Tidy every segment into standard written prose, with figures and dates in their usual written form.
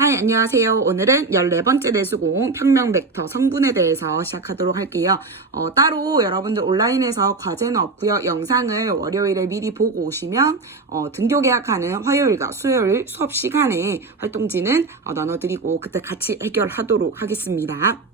하이, 안녕하세요. 오늘은 14번째 내수공 평면 벡터 성분에 대해서 시작하도록 할게요. 따로 여러분들 온라인에서 과제는 없고요. 영상을 월요일에 미리 보고 오시면 등교 계약하는 화요일과 수요일 수업 시간에 활동지는 나눠드리고 그때 같이 해결하도록 하겠습니다.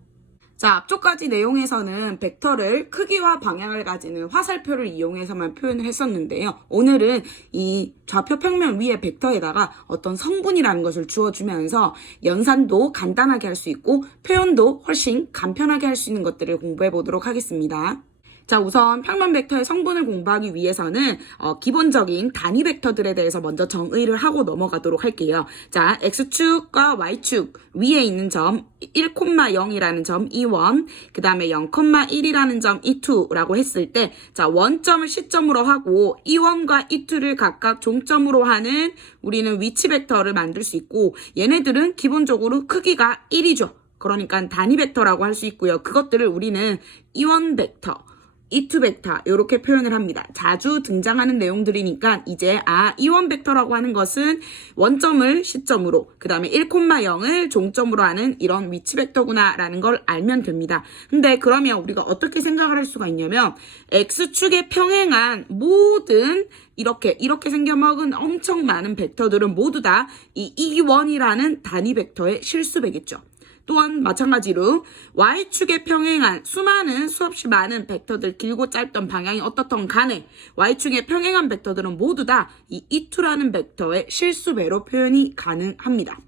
자, 앞쪽까지 내용에서는 벡터를 크기와 방향을 가지는 화살표를 이용해서만 표현을 했었는데요. 오늘은 이 좌표 평면 위에 벡터에다가 어떤 성분이라는 것을 주어주면서 연산도 간단하게 할 수 있고 표현도 훨씬 간편하게 할 수 있는 것들을 공부해 보도록 하겠습니다. 자, 우선 평면 벡터의 성분을 공부하기 위해서는 기본적인 단위 벡터들에 대해서 먼저 정의를 하고 넘어가도록 할게요. 자, X축과 Y축 위에 있는 점 1,0이라는 점 E1, 그 다음에 0,1이라는 점 E2라고 했을 때, 자, 원점을 시점으로 하고 E1과 E2를 각각 종점으로 하는 우리는 위치 벡터를 만들 수 있고, 얘네들은 기본적으로 크기가 1이죠. 그러니까 단위 벡터라고 할 수 있고요. 그것들을 우리는 E1 벡터, E2 벡터 이렇게 표현을 합니다. 자주 등장하는 내용들이니까 이제 E1 벡터라고 하는 것은 원점을 시점으로 그 다음에 1,0을 종점으로 하는 이런 위치 벡터구나 라는 걸 알면 됩니다. 근데 그러면 우리가 어떻게 생각을 할 수가 있냐면 X축에 평행한 모든 이렇게 생겨먹은 엄청 많은 벡터들은 모두 다 이 E1이라는 단위 벡터의 실수배겠죠. 또한 마찬가지로 Y축에 평행한 수많은 수없이 많은 벡터들 길고 짧던 방향이 어떻든 간에 Y축에 평행한 벡터들은 모두 다 이 E2라는 벡터의 실수배로 표현이 가능합니다.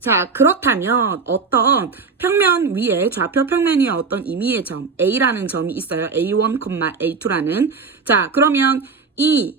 자, 그렇다면 어떤 평면 위에 좌표 평면 위에 어떤 임의의 점 A라는 점이 있어요. A1, A2라는. 자, 그러면 이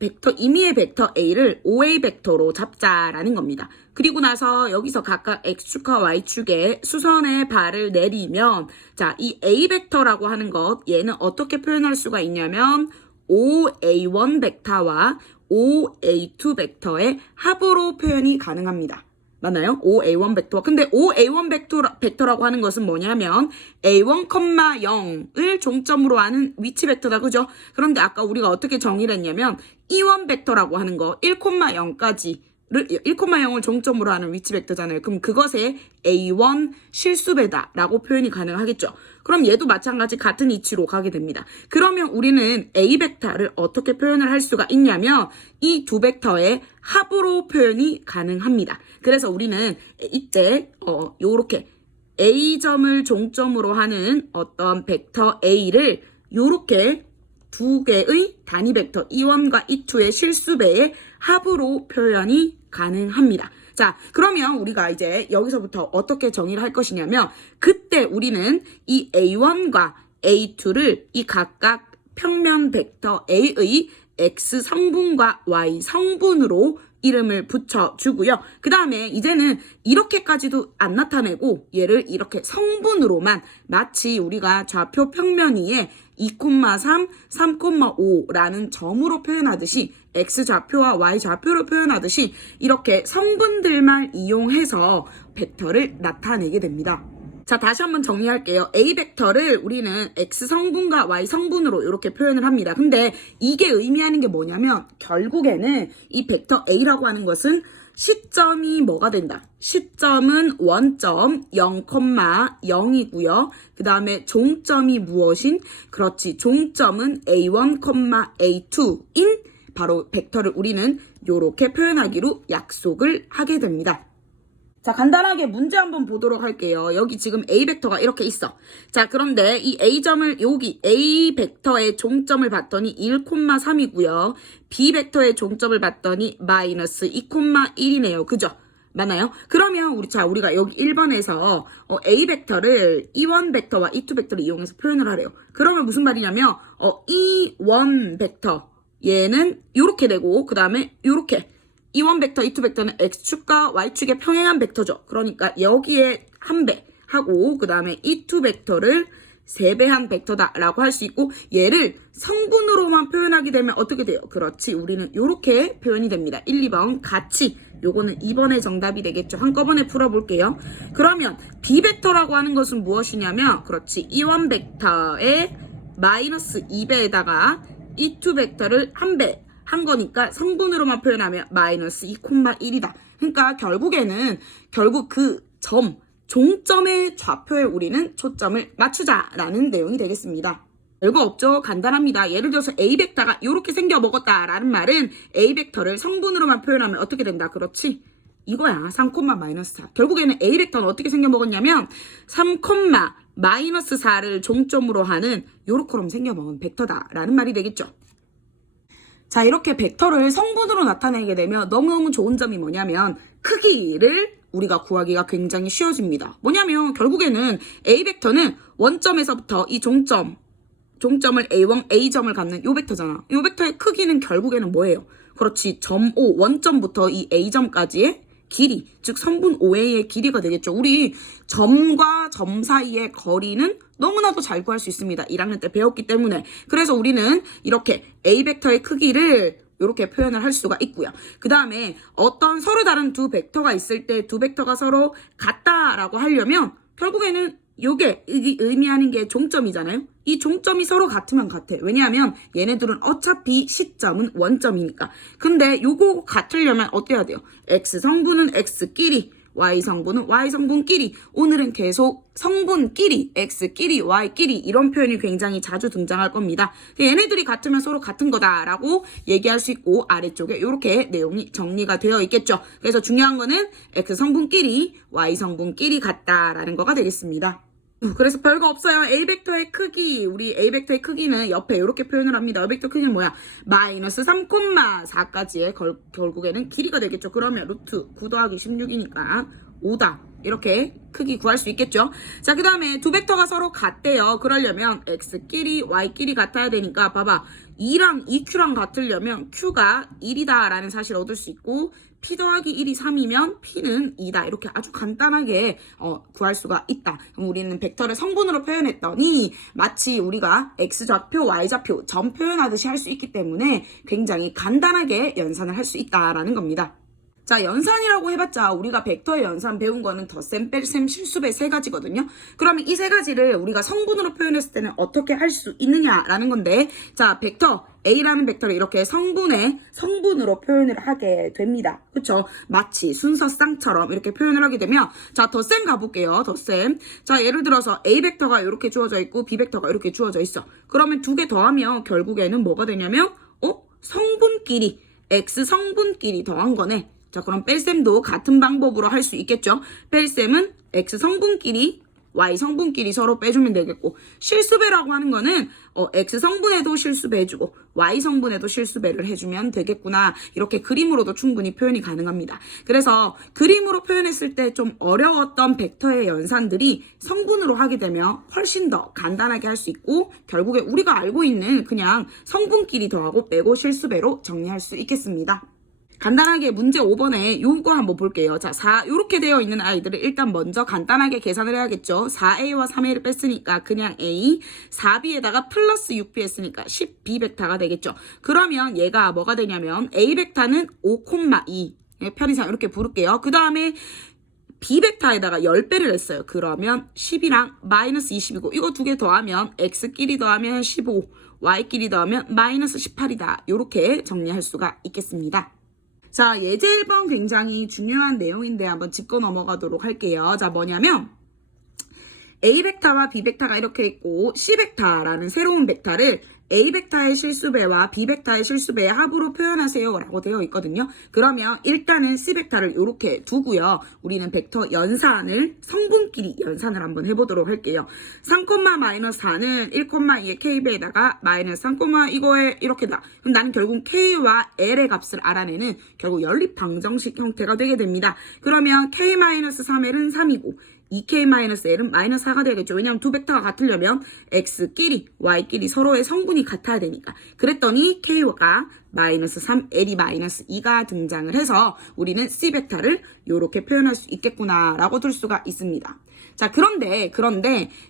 벡터, 임의의 벡터 A를 OA 벡터로 잡자라는 겁니다. 그리고 나서 여기서 각각 X축과 Y축에 수선의 발을 내리면, 자, 이 A 벡터라고 하는 것, 얘는 어떻게 표현할 수가 있냐면, OA1 벡터와 OA2 벡터의 합으로 표현이 가능합니다. 맞나요? OA1 벡터. 근데 OA1 벡터라고 하는 것은 뭐냐면 A1, 0을 종점으로 하는 위치 벡터다. 그죠? 그런데 아까 우리가 어떻게 정의를 했냐면 E1 벡터라고 하는 거 1,0까지 1,0을 종점으로 하는 위치 벡터잖아요. 그럼 그것의 A1 실수배다 라고 표현이 가능하겠죠. 그럼 얘도 마찬가지 같은 이치로 가게 됩니다. 그러면 우리는 A 벡터를 어떻게 표현을 할 수가 있냐면 이 두 벡터의 합으로 표현이 가능합니다. 그래서 우리는 이때 요렇게 A점을 종점으로 하는 어떤 벡터 A를 요렇게 두 개의 단위 벡터 E1과 E2의 실수배의 합으로 표현이 가능합니다. 자, 그러면 우리가 이제 여기서부터 어떻게 정의를 할 것이냐면 그때 우리는 이 A1과 A2를 이 각각 평면 벡터 A의 X 성분과 Y 성분으로 이름을 붙여주고요. 그 다음에 이제는 이렇게까지도 안 나타내고 얘를 이렇게 성분으로만 마치 우리가 좌표 평면 위에 2,3, 3,5라는 점으로 표현하듯이 X좌표와 Y좌표로 표현하듯이 이렇게 성분들만 이용해서 벡터를 나타내게 됩니다. 자, 다시 한번 정리할게요. A 벡터를 우리는 X 성분과 Y 성분으로 이렇게 표현을 합니다. 근데 이게 의미하는 게 뭐냐면 결국에는 이 벡터 A라고 하는 것은 시점이 뭐가 된다? 시점은 원점 0,0이고요. 그 다음에 종점이 무엇인? 그렇지. 종점은 A1, A2인 바로 벡터를 우리는 이렇게 표현하기로 약속을 하게 됩니다. 자, 간단하게 문제 한번 보도록 할게요. 여기 지금 A 벡터가 이렇게 있어. 자, 그런데 이 A점을 여기 A 벡터의 종점을 봤더니 1,3이고요. B 벡터의 종점을 봤더니 마이너스 2,1이네요. 그죠? 맞나요? 그러면 우리가 여기 1번에서 A 벡터를 E1 벡터와 E2 벡터를 이용해서 표현을 하래요. 그러면 무슨 말이냐면 E1 벡터 얘는 요렇게 되고 그 다음에 요렇게 E1 벡터, E2 벡터는 X축과 Y축의 평행한 벡터죠. 그러니까 여기에 한 배 하고 그 다음에 E2 벡터를 3배한 벡터다라고 할 수 있고 얘를 성분으로만 표현하게 되면 어떻게 돼요? 그렇지. 우리는 이렇게 표현이 됩니다. 1, 2번 같이 요거는 2번의 정답이 되겠죠. 한꺼번에 풀어볼게요. 그러면 B 벡터라고 하는 것은 무엇이냐면 그렇지. E1 벡터의 마이너스 2배에다가 E2 벡터를 한 배 한 거니까 성분으로만 표현하면 마이너스 2,1이다. 그러니까 결국 그 종점의 좌표에 우리는 초점을 맞추자라는 내용이 되겠습니다. 별거 없죠. 간단합니다. 예를 들어서 A 벡터가 이렇게 생겨 먹었다라는 말은 A 벡터를 성분으로만 표현하면 어떻게 된다. 그렇지? 이거야. 3, -4. 결국에는 A 벡터는 어떻게 생겨 먹었냐면 3, -4를 종점으로 하는 요렇게럼 생겨 먹은 벡터다라는 말이 되겠죠. 자, 이렇게 벡터를 성분으로 나타내게 되면 너무너무 좋은 점이 뭐냐면 크기를 우리가 구하기가 굉장히 쉬워집니다. 뭐냐면 결국에는 A 벡터는 원점에서부터 이 종점을 A점을 갖는 요 벡터잖아. 요 벡터의 크기는 결국에는 뭐예요? 그렇지. 점 O, 원점부터 이 A점까지의 길이, 즉 성분 OA의 길이가 되겠죠. 우리 점과 점 사이의 거리는 너무나도 잘 구할 수 있습니다. 1학년 때 배웠기 때문에. 그래서 우리는 이렇게 A 벡터의 크기를 이렇게 표현을 할 수가 있고요. 그 다음에 어떤 서로 다른 두 벡터가 있을 때 두 벡터가 서로 같다라고 하려면 결국에는 요게 의미하는 게 종점이잖아요. 이 종점이 서로 같으면 같아. 왜냐하면 얘네들은 어차피 시점은 원점이니까. 근데 요거 같으려면 어때야 돼요? X 성분은 X끼리, Y 성분은 Y 성분끼리. 오늘은 계속 성분끼리, X끼리, Y끼리 이런 표현이 굉장히 자주 등장할 겁니다. 얘네들이 같으면 서로 같은 거다라고 얘기할 수 있고 아래쪽에 이렇게 내용이 정리가 되어 있겠죠. 그래서 중요한 거는 X 성분끼리, Y 성분끼리 같다라는 거가 되겠습니다. 그래서 별거 없어요. A 벡터의 크기, 우리 A 벡터의 크기는 옆에 이렇게 표현을 합니다. A 벡터 크기는 뭐야? -3, 4까지의 결국에는 길이가 되겠죠. 그러면 루트 9 더하기 16이니까 5다. 이렇게 크기 구할 수 있겠죠. 자, 그 다음에 두 벡터가 서로 같대요. 그러려면 X끼리, Y끼리 같아야 되니까 봐봐. 2랑 2Q랑 같으려면 Q가 1이다 라는 사실을 얻을 수 있고 P 더하기 1이 3이면 P는 2다. 이렇게 아주 간단하게 구할 수가 있다. 그럼 우리는 벡터를 성분으로 표현했더니 마치 우리가 X좌표, Y좌표 점 표현하듯이 할 수 있기 때문에 굉장히 간단하게 연산을 할 수 있다라는 겁니다. 자, 연산이라고 해봤자 우리가 벡터의 연산 배운 거는 덧셈, 뺄셈, 실수배 세 가지거든요. 그러면 이 세 가지를 우리가 성분으로 표현했을 때는 어떻게 할 수 있느냐라는 건데, 자, 벡터 A라는 벡터를 이렇게 성분으로 표현을 하게 됩니다. 그쵸? 마치 순서쌍처럼 이렇게 표현을 하게 되면, 자, 덧셈 가볼게요. 덧셈. 자, 예를 들어서 A 벡터가 이렇게 주어져 있고 B 벡터가 이렇게 주어져 있어. 그러면 두 개 더하면 결국에는 뭐가 되냐면 성분끼리, X 성분끼리 더한 거네. 자, 그럼 뺄셈도 같은 방법으로 할 수 있겠죠. 뺄셈은 X 성분끼리, Y 성분끼리 서로 빼주면 되겠고, 실수배라고 하는 거는 X 성분에도 실수배 해주고 Y 성분에도 실수배를 해주면 되겠구나. 이렇게 그림으로도 충분히 표현이 가능합니다. 그래서 그림으로 표현했을 때 좀 어려웠던 벡터의 연산들이 성분으로 하게 되면 훨씬 더 간단하게 할 수 있고, 결국에 우리가 알고 있는 그냥 성분끼리 더하고 빼고 실수배로 정리할 수 있겠습니다. 간단하게 문제 5번에 요거 한번 볼게요. 자, 요렇게 되어 있는 아이들을 일단 먼저 간단하게 계산을 해야겠죠. 4A와 3A를 뺐으니까 그냥 A, 4B에다가 플러스 6B 했으니까 10B 벡터가 되겠죠. 그러면 얘가 뭐가 되냐면 A 벡터는 5,2 편의상 이렇게 부를게요. 그 다음에 B 벡터에다가 10배를 했어요. 그러면 10이랑 마이너스 20이고 이거 두 개 더하면 X끼리 더하면 15, Y끼리 더하면 마이너스 18이다. 요렇게 정리할 수가 있겠습니다. 자, 예제 1번 굉장히 중요한 내용인데 한번 짚고 넘어가도록 할게요. 자, 뭐냐면 A 벡터와 B 벡터가 이렇게 있고 C 벡터라는 새로운 벡터를 A 벡터의 실수배와 B 벡터의 실수배의 합으로 표현하세요 라고 되어 있거든요. 그러면 일단은 C 벡터를 이렇게 두고요. 우리는 벡터 연산을 성분끼리 연산을 한번 해보도록 할게요. 3,-4는 1,2의 K배에다가 마이너스 3, 이거에 이렇게다. 그럼 나는 결국 K와 L의 값을 알아내는 결국 연립방정식 형태가 되게 됩니다. 그러면 K-3L은 3이고 2K-L은 마이너스 4가 되겠죠. 왜냐하면 두 벡터가 같으려면 X끼리, Y끼리 서로의 성분이 같아야 되니까. 그랬더니 K가 마이너스 3, L이 마이너스 2가 등장을 해서 우리는 C 벡터를 이렇게 표현할 수 있겠구나 라고 둘 수가 있습니다. 자, 그런데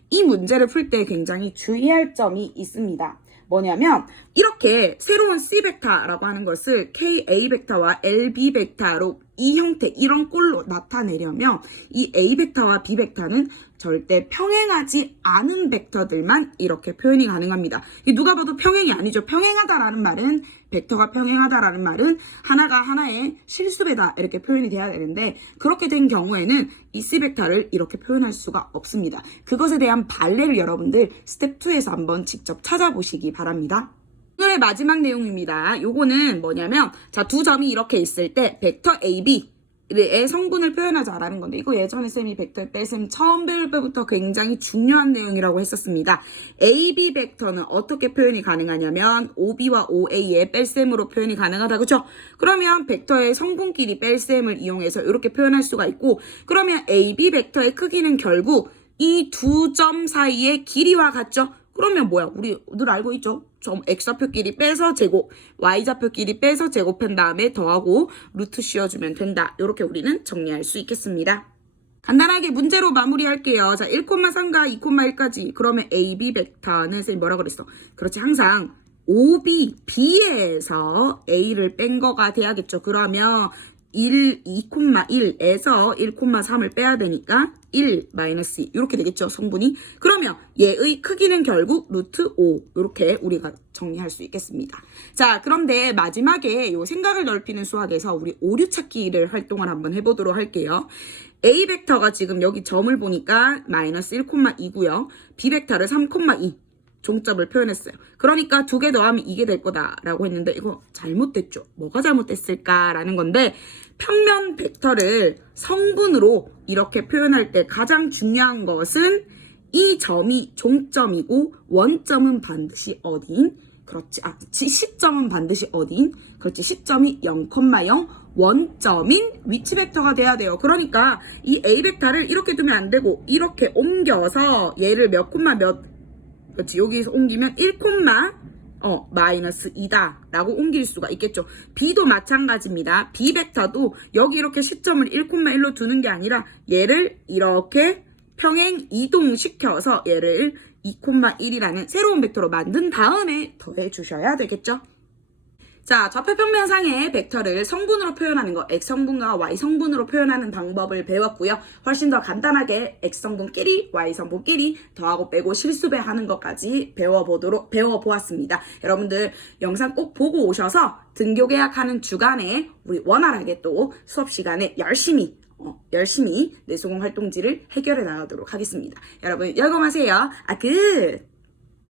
이 문제를 풀 때 굉장히 주의할 점이 있습니다. 뭐냐면 이렇게 새로운 C 벡터라고 하는 것을 KA 벡터와 LB 벡터로 이 형태, 이런 꼴로 나타내려면 이 A 벡터와 B 벡터는 절대 평행하지 않은 벡터들만 이렇게 표현이 가능합니다. 누가 봐도 평행이 아니죠. 평행하다라는 말은, 벡터가 평행하다라는 말은 하나가 하나의 실수배다 이렇게 표현이 돼야 되는데, 그렇게 된 경우에는 이 C 벡터를 이렇게 표현할 수가 없습니다. 그것에 대한 발레를 여러분들 스텝 2에서 한번 직접 찾아보시기 바랍니다. 오늘의 마지막 내용입니다. 요거는 뭐냐면, 자, 두 점이 이렇게 있을 때 벡터 AB의 성분을 표현하자라는 건데, 이거 예전에 쌤이 벡터 뺄셈 처음 배울 때부터 굉장히 중요한 내용이라고 했었습니다. AB 벡터는 어떻게 표현이 가능하냐면 OB와 OA의 뺄셈으로 표현이 가능하다, 그쵸? 그러면 벡터의 성분끼리 뺄셈을 이용해서 이렇게 표현할 수가 있고, 그러면 AB 벡터의 크기는 결국 이 두 점 사이의 길이와 같죠? 그러면 뭐야? 우리 늘 알고 있죠? 점 x좌표끼리 빼서 제곱, y좌표끼리 빼서 제곱한 다음에 더하고 루트 씌워주면 된다. 이렇게 우리는 정리할 수 있겠습니다. 간단하게 문제로 마무리할게요. 자, 1,3과 2,1까지. 그러면 AB 벡터는 선생님 뭐라 그랬어? 그렇지, 항상 OB, B에서 A를 뺀 거가 돼야겠죠. 그러면 2,1에서 1,3을 빼야 되니까 1 마이너스 2 이렇게 되겠죠, 성분이. 그러면 얘의 크기는 결국 루트 5 이렇게 우리가 정리할 수 있겠습니다. 자, 그런데 마지막에 요 생각을 넓히는 수학에서 우리 오류 찾기를 활동을 한번 해보도록 할게요. A 벡터가 지금 여기 점을 보니까 마이너스 1,2고요. B 벡터를 3,2 종점을 표현했어요. 그러니까 두 개 더하면 이게 될 거다라고 했는데 이거 잘못됐죠. 뭐가 잘못됐을까라는 건데, 평면 벡터를 성분으로 이렇게 표현할 때 가장 중요한 것은 이 점이 종점이고 원점은 반드시 어디인? 그렇지. 시점은 반드시 어디인? 그렇지. 시점이 0,0 원점인 위치 벡터가 돼야 돼요. 그러니까 이 A 벡터를 이렇게 두면 안 되고 이렇게 옮겨서 얘를 몇 콤마 몇, 그렇지. 여기서 옮기면 1, 마이너스 2다 라고 옮길 수가 있겠죠. B도 마찬가지입니다. B 벡터도 여기 이렇게 시점을 1,1로 두는 게 아니라 얘를 이렇게 평행 이동시켜서 얘를 2,1이라는 새로운 벡터로 만든 다음에 더해 주셔야 되겠죠. 자, 좌표평면상의 벡터를 성분으로 표현하는 거, X성분과 Y성분으로 표현하는 방법을 배웠고요. 훨씬 더 간단하게 X성분끼리 Y성분끼리 더하고 빼고 실수배하는 것까지 배워보았습니다. 여러분들 영상 꼭 보고 오셔서 등교 계약하는 주간에 우리 원활하게 또 수업 시간에 열심히 뇌수공 활동지를 해결해 나가도록 하겠습니다. 여러분 열공하세요. 끝!